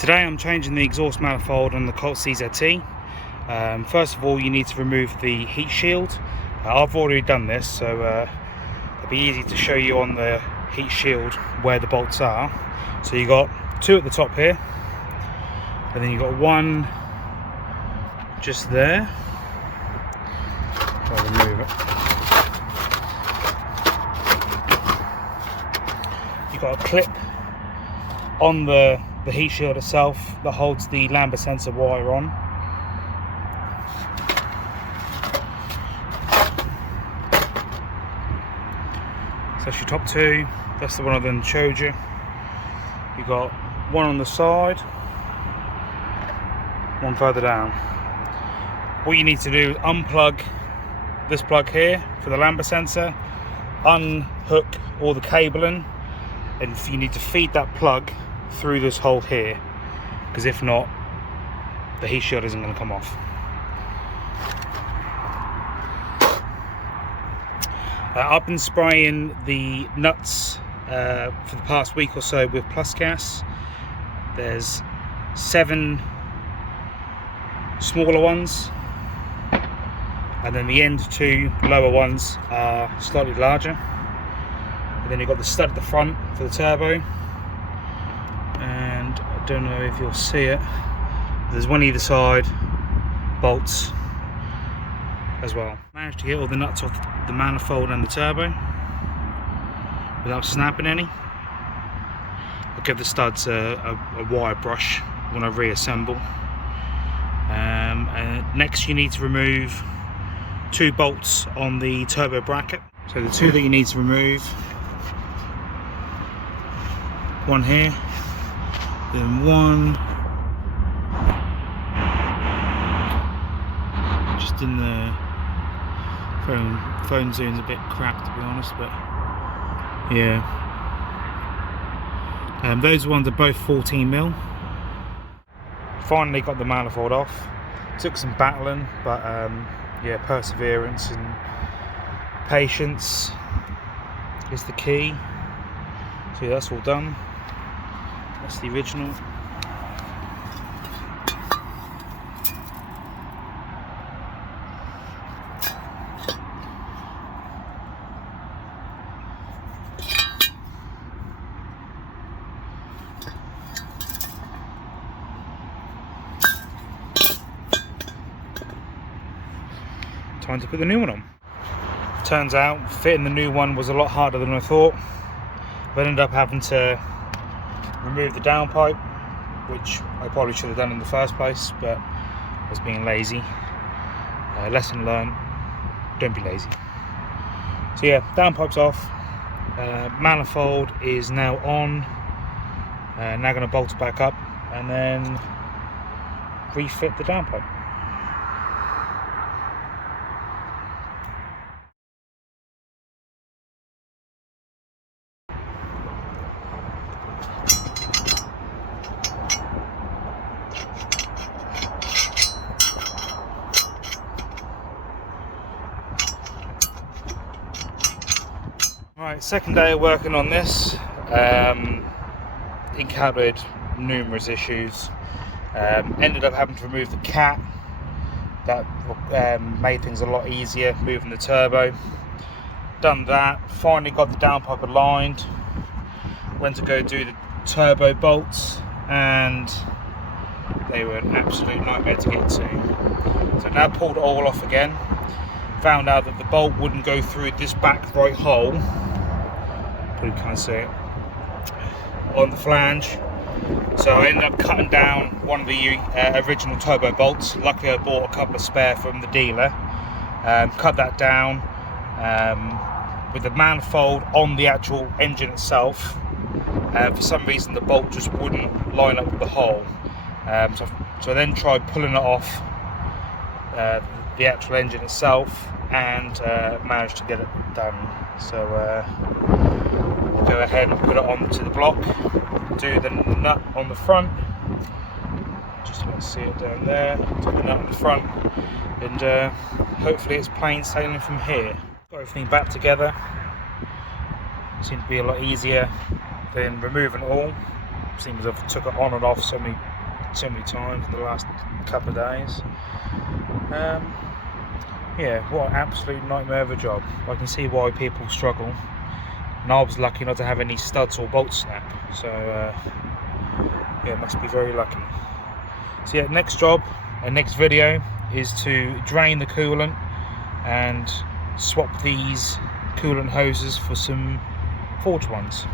Today I'm changing the exhaust manifold on the Colt CZT. First of all, you need to remove the heat shield. I've already done this, so it'll be easy to show you on the heat shield where the bolts are. So you got two at the top here, and then you got one just there. Try to remove it. You've got a clip on the heat shield itself that holds the lambda sensor wire on. So that's your top two. That's the one I then showed you. You got one on the side, one further down. What you need to do is unplug this plug here for the lambda sensor, unhook all the cabling, and you need to feed that plug through this hole here, because if not, the heat shield isn't going to come off. I've been spraying the nuts for the past week or so with plus gas. There's 7 smaller ones, and then the end 2 lower ones are slightly larger. And then you've got the stud at the front for the turbo, and I don't know if you'll see it, there's one either side, bolts as well. Managed to get all the nuts off the manifold and the turbo without snapping any. I'll give the studs a wire brush when I reassemble. And next you need to remove 2 bolts on the turbo bracket. So the 2 that you need to remove, one here, then one just in the phone zoom's a bit crap, to be honest, but yeah. Those ones are both 14mm. Finally got the manifold off. Took some battling, but yeah, perseverance and patience is the key. So yeah, that's all done. That's the original. Time to put the new one on. Turns out fitting the new one was a lot harder than I thought. I ended up having to remove the downpipe, which I probably should have done in the first place, but I was being lazy. Lesson learned, don't be lazy. So yeah, downpipe's off. Manifold is now on. Now going to bolt it back up and then refit the downpipe. Right, second day of working on this. Encountered numerous issues. Ended up having to remove the cat. That made things a lot easier, moving the turbo. Done that, finally got the downpipe aligned. Went to go do the turbo bolts, and they were an absolute nightmare to get to. So now pulled it all off again. Found out that the bolt wouldn't go through this back right hole. Probably can't see it on the flange, so I ended up cutting down one of the original turbo bolts. Luckily I bought a couple of spare from the dealer. Cut that down with the manifold on the actual engine itself. For some reason the bolt just wouldn't line up with the hole, so I then tried pulling it off the actual engine itself, and managed to get it done. So I'll go ahead and put it onto the block, do the nut on the front, just want to see it down there, do the nut on the front, and hopefully it's plain sailing from here. Got everything back together. Seemed to be a lot easier than removing it all. seems I've took it on and off so many times in the last couple of days. Yeah, what an absolute nightmare of a job. I can see why people struggle, and I was lucky not to have any studs or bolts snap, so yeah, must be very lucky. So yeah, next job and next video is to drain the coolant and swap these coolant hoses for some forged ones.